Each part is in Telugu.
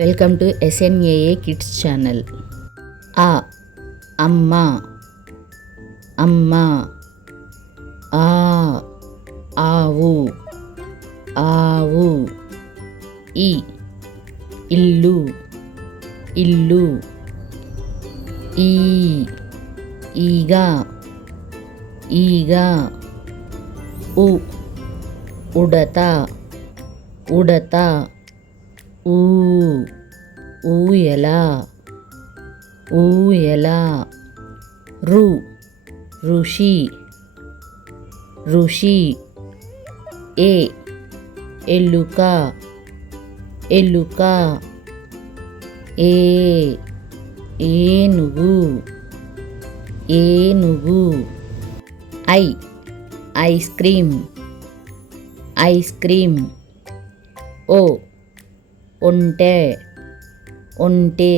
Welcome to SNAA kids channel. అమ్మ అమ్మ, ఆవు ఆవు, ఇల్లు ఇల్లు, ఈగ ఈగ, ఉడత ఉడత, ఊయల ఊయల, ఋషి ఋషి, ఎలుక ఎలుక, ఏనుగు ఏనుగు, ఐస్ క్రీమ్ ఐస్ క్రీమ్, ఒంటె ఒంటె,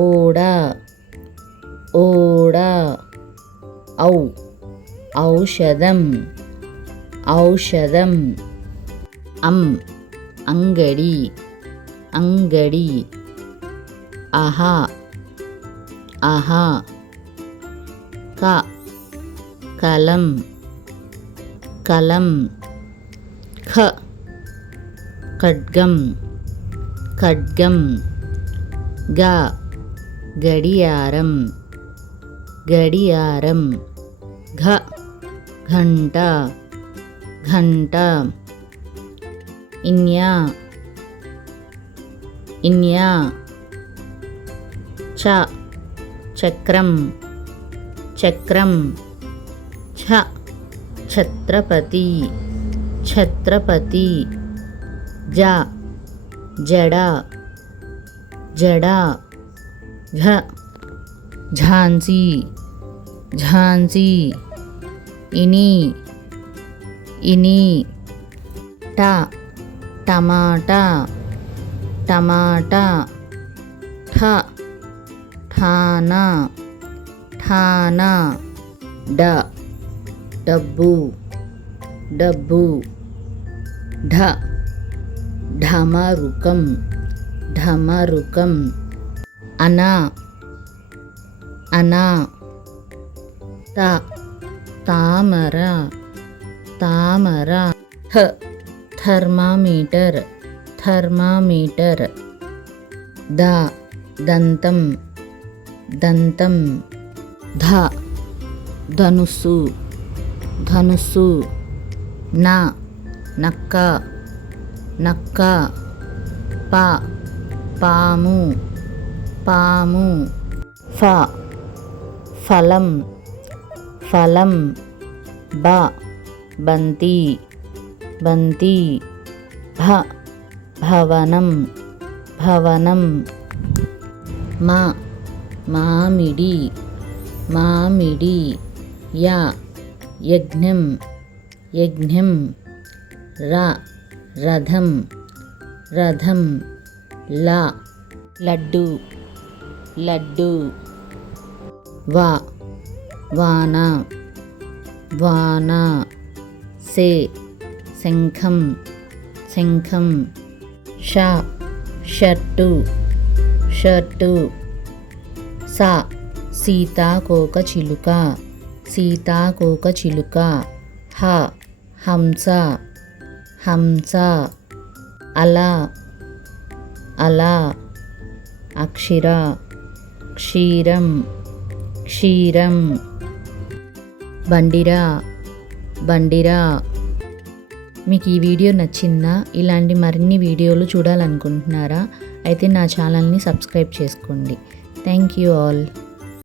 ఓడ ఓడ, ఔషధం ఔషధం, అంగడి అంగడి, ఆహా, కలం కలం, ఖడ్గం ఖడ్గం, గడియారం గడియారం, ఘంట ఘంట, ఇన్యా చక్రం చక్రం, ఛత్రపతి ఛత్రపతి, జడ జడ, ఝాన్సీ ఝాన్సీ, ఇని, టమాటా టమాటా, ఠానా ఠానా, డబ్బు డబ్బు, ఢమరుకం ఢమరుకం, అనా తామర తామర, థర్మామీటర్ థర్మామీటర్, దంతం దంతం, ధనుస్సు ధనుస్సు, నక్క నక్క, పాము పాము, ఫలం ఫలం, బంతి బంతి, భవనం భవనం, మామిడి మామిడి, యజ్ఞం యజ్ఞం, రథం రథం, లడ్డు లడ్డు, వాన వాన, శంఖం శంఖం, షర్టు షర్టు, సీతాకోకచిలుక సీతాకోకచిలుక, హంస హంస, అలా, అక్షిర క్షీరం క్షీరం, బండిరా బండిరా. మీకు ఈ వీడియో నచ్చిందా? ఇలాంటి మరిన్ని వీడియోలు చూడాలనుకుంటున్నారా? అయితే నా ఛానల్ని సబ్స్క్రైబ్ చేసుకోండి. Thank you all.